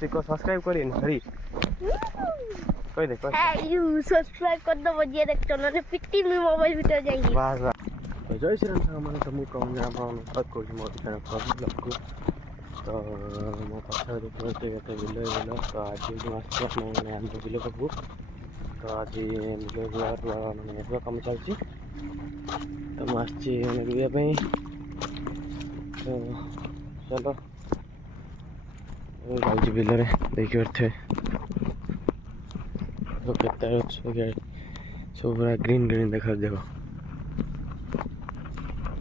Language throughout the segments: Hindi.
सब्सक्राइब करिए हरी कोई दे कोई यू सब्सक्राइब कर दो बजिए देख चैनल पिट्टी में मोबाइल भीतर जाएंगे वाह वाह तो जय श्री राम सामान तो मु कौन जाना पाऊँ को मो चैनल ब्लॉग को तो मो पछा देखिए केते बिलो तो आज जो आसो मैंने आम बिलो पाखु तो आज बिलो मैंने रुआ कम चलती तो मुझे मैंने रुआ तो चलो जाऊँगी बिलरे देखी पारे तो केते सब पूरा ग्रीन ग्रीन देखा देख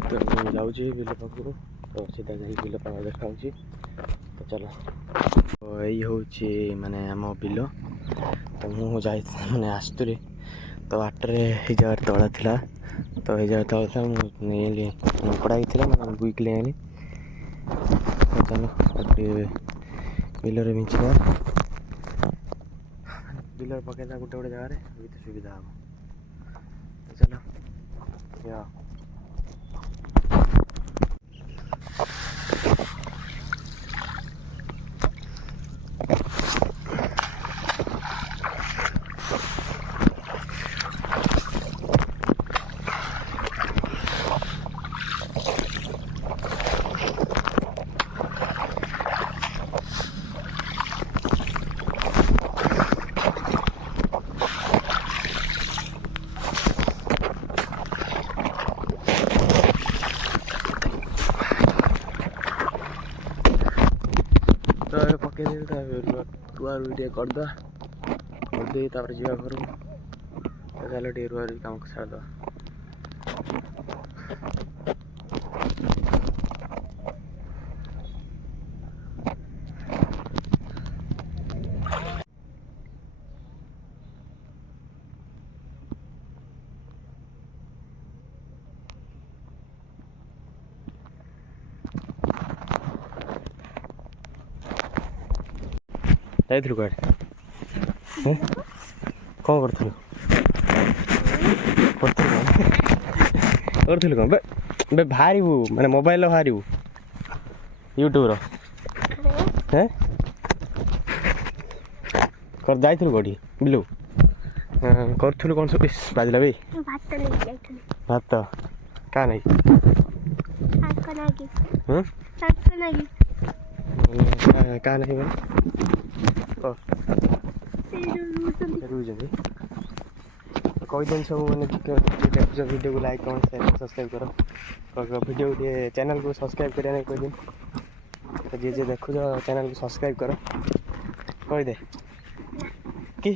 तो जाऊँगी बिल पाखु तो सीधा जा बिल पाख देखा तो चलो तो यही हूँ माने आम बिल तो मुझे मैंने आसुरी तो बाटर ये जगह तला था तो ये जगह तला था मुझे पढ़ाई थी मैं बुक ले आनी तो चलो बिलरे मिचिदा बिलर पकड़ा गोटे गोटे जगार सुविधा हम तो चलो या तो पकई रुआ रुई करदे तापर जा घर चलो टे रुआ रुई काम छाड़ जाइलु कड़े कौन करूँ कौन बे बाहर माने मोबाइल बाहर यूट्यूब हैं कर जाइलु कौटी बिलू करूँ कौन सब बाजला भाई भात क्या नहीं क्या नहीं कहीदेन सब मैंने देखो वीडियो को लाइक कमेंट शेयर सब्सक्राइब करो वीडियो चैनल को सब्सक्राइब करने कहीदेन तो जी जी देखो चैनल को सब्सक्राइब करो कहीदे कि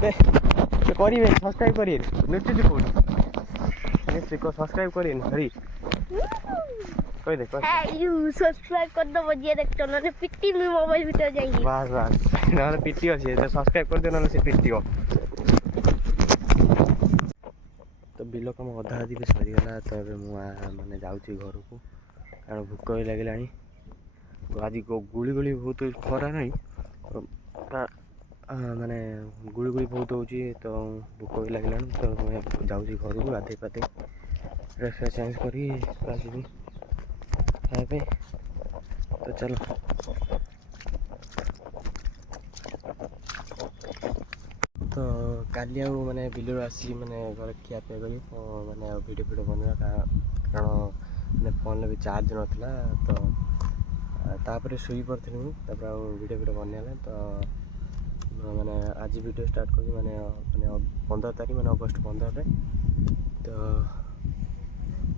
करेंगे सब्सक्राइब करिए लुचुच कौन सब्सक्राइब करिए हरी कहीदे यू सब्सक्राइब कर दो बजिए देख चैनल पिट्टी में मोबाइल भीतर जाएंगे बस बस ना पिटी अच्छे तो सब्सक्राइब कर दे ना से पिटी तो बिल कम अधा अधि भी सरीगला तो मैंने जाऊँगी घर को कारण भूक भी लगे तो आज गुड़ी गुड़ी बहुत खरा नहीं माने गुड़ी गुड़ी बहुत हो तो भूक भी लगे तो मैं जाऊँगी घर को गाधे पाधे ड्रेस चेंज करी खाए तो चलो तो काली मैंने बिलर आसी मैंने घर खियापिया करी मैंने वीडियो वीडियो बनवा कारण मैंने फोन भी चार्ज नाला तो तापर शुई पड़ी मुझे वीडियो वीडियो बनला तो मैंने आज वीडियो स्टार्ट करी मैंने 15 तारीख मैंने अगस्ट 15 तो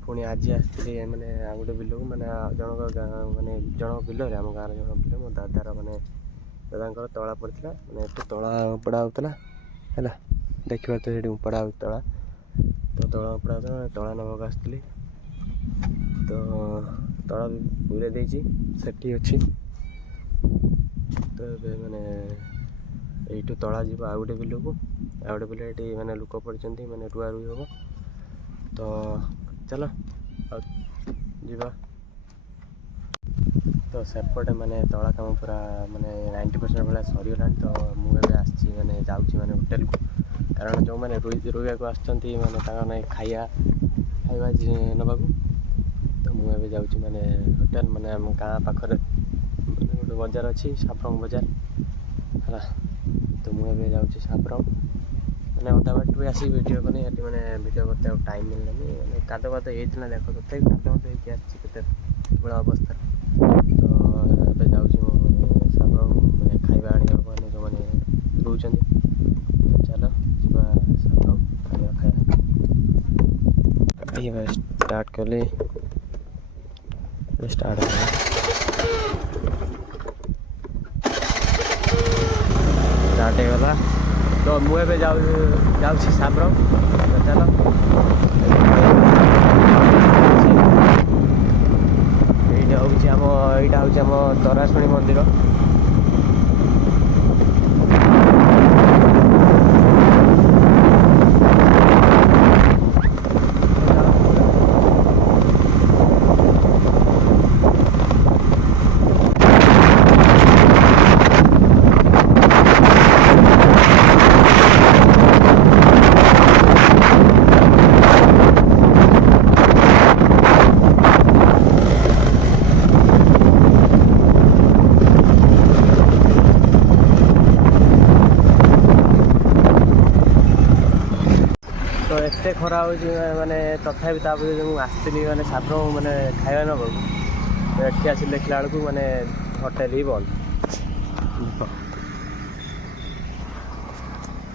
पुणी आज आसती मैंने आ गोटे बिल को मैंने मैंने जन बिल आम गाँव जन बिल मो दादार मैंने दादा तला पड़ा मैंने तला पड़ा होता है देखिए तो ये पड़ा तला तो तला पड़ा होता तला नवाक आसती तो तला पूरे देसी अच्छी तो मैंने यू तला जी आ गोटे बिल को आ गोटे बिल ये मैंने लोक पड़ते मैंने रुआ रुई हम तो चलो जीवा तो सेपटे मैंने तला कम पूरा मैंने 90% भाया सरीगला तो मुझे आसी मैंने जाऊँगी मैंने होटेल को कारण जो मैंने रोइया को आसती मैंने खाया खाଇବା नवाक तो मुझे जाऊँगी मैंने होटेल मैंने आम गाँ पाखरे गोटे बजार अच्छी साफ्रंग बजार ହେଲା। ତ ମୁଁ ଏବେ ଯାଉଛି ସାବ୍ରହ୍ମ ମାନେ ଅଧା ବାଟ ବି ଆସିକି ଭିଡ଼ିଓ କଲି ଏଠି ମାନେ ଭିଡ଼ିଓ କରତେ ଆଉ ଟାଇମ୍ ମିଳିଲାନି ମାନେ କାଦ ହେଇଥିଲା ଦେଖ ତଥାପି କାଦ ହେଇକି ଆସିଛି କେତେ ବେଳ ଅବସ୍ଥାରେ। ତ ଏବେ ଯାଉଛି ମୁଁ ସାବ୍ରହ୍ମ ମାନେ ଖାଇବା ଆଣିବାକୁ ମାନେ ଯେଉଁମାନେ ରହୁଛନ୍ତି। ତ ଚାଲ ଯିବା ସାବ୍ରହ୍ମ ଖାଇବା ଖାଇବା ଷ୍ଟାର୍ଟ କଲି ଷ୍ଟାର୍ଟ ହେଲା ଷ୍ଟାର୍ଟ ହେଇଗଲା। ତ ମୁଁ ଏବେ ଯାଉଛି ସାବ୍ରହ୍ମ। ତ ଚାଲ ଏଇଟା ହେଉଛି ଆମ ତରାଶୁଣୀ ମନ୍ଦିର। ତ ଏତେ ଖରା ହେଉଛି ମାନେ ତଥାପି ତାପରେ ମୁଁ ଆସିଥିଲି ମାନେ ସାବ୍ରହ୍ମ ମାନେ ଖାଇବା ନେବାକୁ। ତ ଏଠି ଆସି ଦେଖିଲା ବେଳକୁ ମାନେ ହୋଟେଲ ହିଁ ବନ୍ଦ।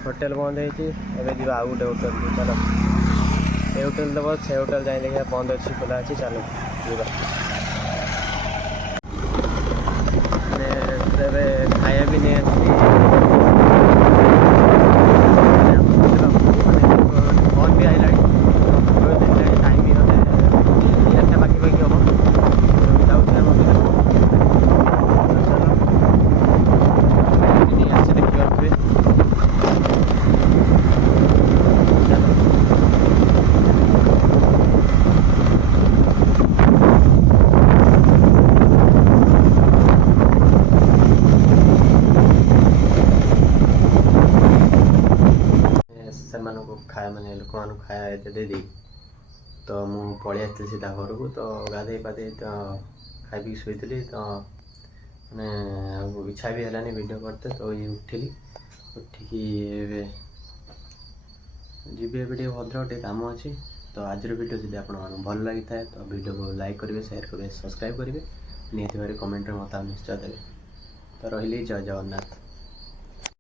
ହୋଟେଲ ବନ୍ଦ ହେଇଛି। ଏବେ ଯିବା ଆଉ ଗୋଟେ ହୋଟେଲକୁ ଚାଲ। ଏ ହୋଟେଲ ଦେବ ସେ ହୋଟେଲ ଯାଇ ଦେଖିବା ବନ୍ଦ ଅଛି ଖୋଲା ଅଛି ଚାଲ ଯିବା। ମାନେ ଏବେ ଖାଇବା ବି ନେଇ ଆସିଛି। ଫୋନ୍ ବି ଆସିଲାଣି ଦେଖିଲାଣି ଟାଇମ୍ ବି ହେଲେ 1ଟା ପାଖାପାଖି ହେବ। ଯାଉଛି ଆମ ମନ୍ଦିର ଚାଲ ନେଇ ଆସି ଦେଖିପାରୁଥିବେ। ସେମାନଙ୍କୁ ମାନେ ଲୋକମାନଙ୍କୁ ଖାଇବା ଏତେ ଦେଇଦେଇ ତ ମୁଁ ପଳେଇ ଆସିଥିଲି ସିଧା ଘରକୁ। ତ ଗାଧେଇ ପାଧେଇ ତ ଖାଇ ପିଇକି ଶୋଇଥିଲି। ତ ମାନେ ଆଉ ଇଚ୍ଛା ବି ହେଲାନି ଭିଡ଼ିଓ କରିତେ। ତ ଉଠିଲି ଉଠିକି ଏବେ ଯିବି ଏବେ ଟିକେ ଭଦ୍ରକ ଟିକେ କାମ ଅଛି। ତ ଆଜିର ଭିଡ଼ିଓ ଯଦି ଆପଣମାନଙ୍କୁ ଭଲ ଲାଗିଥାଏ ତ ଭିଡ଼ିଓକୁ ଲାଇକ୍ କରିବେ, ସେୟାର କରିବେ, ସବସ୍କ୍ରାଇବ୍ କରିବେ, ନିହାତି ଭାବରେ କମେଣ୍ଟରେ ମତାମତ ନିଶ୍ଚୟ ଦେବେ। ତ ରହିଲି, ଜୟ ଜଗନ୍ନାଥ।